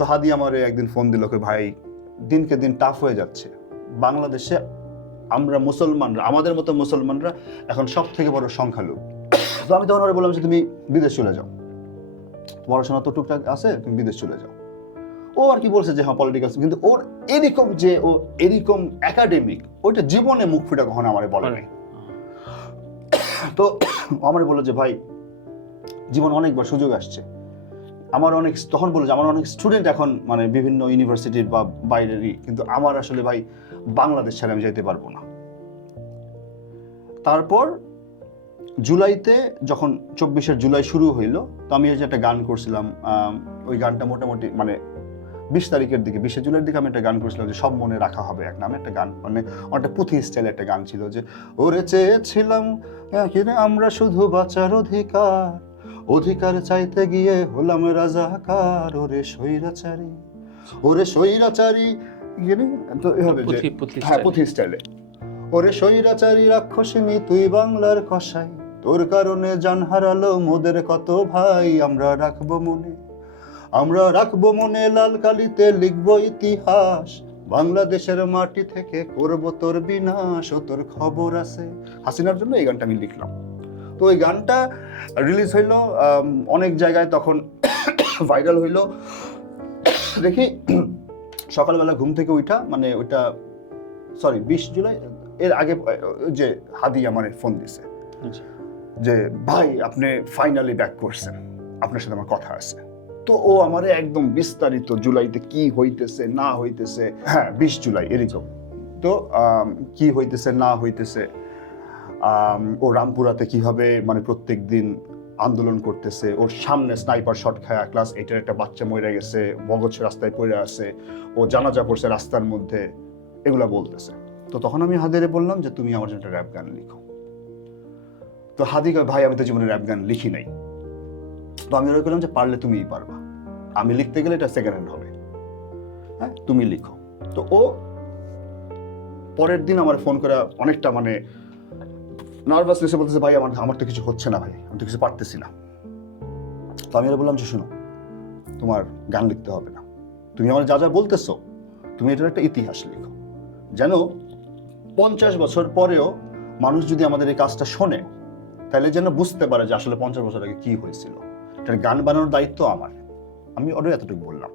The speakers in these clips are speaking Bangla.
তো হাদি আমার একদিন ফোন দিল, ভাই দিনকে দিন টাফ হয়ে যাচ্ছে, বাংলাদেশে আমরা মুসলমানরা, আমাদের মতো মুসলমানরা এখন সব থেকে বড় সংখ্যালঘু। তো আমি তখন ওরা বললাম যে তুমি বিদেশ চলে যাও, পড়াশোনা তো টুকটাক আছে, তুমি বিদেশ চলে যাও। ও আর কি বলছে যে হ্যাঁ পলিটিক্যাল, কিন্তু ওর এরকম যে ও এরকম একাডেমিক ওইটা জীবনে মুখ ফুটে কখনো আমারে বলে নাই। তো আমার বললো যে ভাই জীবন অনেকবার সুযোগ আসছে, আমার অনেক, তখন বললো যে আমার অনেক স্টুডেন্ট এখন মানে বিভিন্ন ইউনিভার্সিটির বা বাইরেরই, কিন্তু আমার আসলে ভাই বাংলাদেশ ছাড়া আমি যাইতে পারবো না। তারপর জুলাইতে যখন 24 জুলাই শুরু হইলো, তো আমি ওই যে একটা গান করছিলাম, ওই গানটা মোটামুটি মানে 20 তারিখের দিকে, 20 জুলাইয়ের দিকে আমি একটা গান করেছিলাম যে সব মনে রাখা হবে এক নামে একটা গান, মানে অনেকটা পুঁথি স্টাইলে একটা গান ছিল যে ওরে চেয়েছিলাম আমরা শুধু বাঁচার অধিকার, অধিকার চাইতে গিয়ে হলাম রাজাকার, ওরে স্বৈরাচারী, ওরে স্বৈরাচারী, তো এভাবে যে হ্যাঁ পুঁথি স্টাইলে, ওরে স্বৈরাচারী রাক্ষসিনী তুই বাংলার কসাই, তোর কারণে জান হারালো মোদের কত ভাই, আমরা রাখবো মনে, আমরা রাখবো মনে, লাল কালিতে লিখবো ইতিহাস, বাংলাদেশের মাটি থেকে করব তোর বিনাশ, ও তোর খবর আছে। হাসিনার জন্য এই গানটা আমি লিখলাম। তো ওই গানটা রিলিজ হইলো অনেক জায়গায়, তখন ভাইরাল হইলো। দেখি সকালবেলা ঘুম থেকে উঠা, মানে ওইটা 20 জুলাই এর আগে যে হাদি আমার ফোন দিছে যে ভাই আপনি ফাইনালি ব্যাক করছেন, আপনার সাথে আমার কথা আছে। তো ও আমারে একদম বিস্তারিত জুলাইতে কি হইতেছে না হইতেছে, হ্যাঁ 20 জুলাই এরকম, তো কি হইতেছে না হইতেছে, ও রামপুরাতে কিভাবে মানে প্রত্যেক দিন আন্দোলন করতেছে, ওর সামনে স্নাইপার শট খায়া ক্লাস 8-এর একটা বাচ্চা মরে গেছে, বগছ রাস্তায় পড়ে আছে, ও জানাজা পড়ছে রাস্তার মধ্যে, এগুলা বলতেছে। তো তখন আমি হাদিরে বললাম যে তুমি আমার জন্য একটা র্যাপ গান লিখো। তো হাদি কয় ভাই আমি তো জীবনে র্যাপ গান লিখি নাই। তো আমি ওরা বললাম যে পারলে তুমিই পারবা, আমি লিখতে গেলে এটা সেকেন্ড হ্যান্ড হবে, হ্যাঁ তুমি লিখো। তো ও পরের দিন আমার ফোন করে অনেকটা মানে নার্ভাসনেসে বলতেছে ভাই আমার তো কিছু হচ্ছে না ভাই, আমি তো কিছু পারতেছি না। তো আমি ওরা বললাম যে শোনো তোমার গান লিখতে হবে না, তুমি আমার যা যা বলতেছো তুমি এটার একটা ইতিহাস লিখো, যেন 50 বছর পরেও মানুষ যদি আমাদের এই কাজটা শোনে তাহলে যেন বুঝতে পারে যে আসলে 50 বছর আগে কি হয়েছিল, এটার গান বানানোর দায়িত্ব আমার। আমি ওদের এতটুকু বললাম।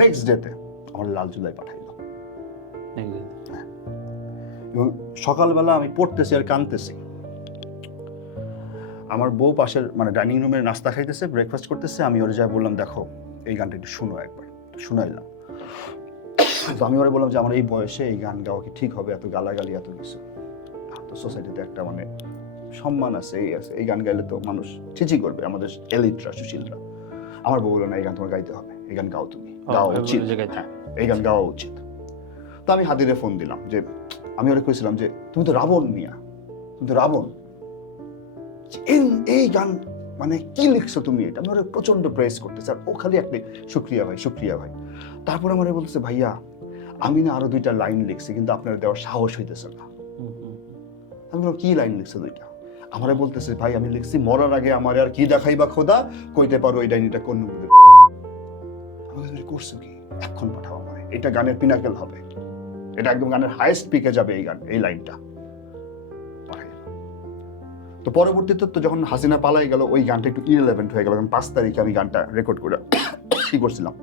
নেক্সট ডেতে আমার লাল জুলাই পাঠাইল, এবং সকালবেলা আমি পড়তেছি আর কাঁদতেছি, আমার বউ পাশের মানে ডাইনিং রুমের নাস্তা খাইতেছে, ব্রেকফাস্ট করতেছে, আমি ওর যা বললাম দেখো এই গানটা একটু শুনো, একবার শুনাইলাম। তো আমি ওরা বললাম যে আমার এই বয়সে এই গান গাওয়া কি ঠিক হবে, এত গালাগালি এত কিছু, তো সোসাইটিতে একটা মানে সম্মান আছে, এই গান গাইলে তো মানুষ চিচি করবে, আমাদের এলিটরা সুশীলরা। আমার বউ বললো না এই গান তোমার গাইতে হবে, এই গান গাও, তুমি গাওয়া উচিত, হ্যাঁ এই গান গাওয়া উচিত। তো আমি হাদিরে ফোন দিলাম, যে আমি ওরা কইছিলাম যে তুমি তো রাবণ মিয়া, তুমি তো রাবণ, এই গান মানে কি লিখছো তুমি, এটা আমি ওরা প্রচন্ড প্রেস করতে স্যার, ও খালি একটা শুক্রিয়া ভাই শুক্রিয়া ভাই। তারপর আমার বলতেছে ভাইয়া আমি না আরো 2টা লাইন লিখছি কিন্তু আপনার দেওয়ার সাহস হইতেছে না। আমি বললাম কি লাইন লিখছো 2টা? আমারে বলতেছে ভাই আমি লিখছি মরার আগে আমার আর কি দেখাইবা খোদা, কইতে পারো এই ডাইনিটা কোন মুখে। আমি করছো কি, এখন পাঠাও আমারে, এটা গানের পিনাকেল হবে, এটা একদম গানের হাইয়েস্ট পিকে যাবে এই গান, এই লাইনটা। তো পরবর্তীতে তো যখন হাসিনা পালাই গেল ওই গানটা একটু ইরেলেভেন্ট হয়ে গেল, কারণ 5 তারিখে আমি গানটা রেকর্ড করে কি করছিলাম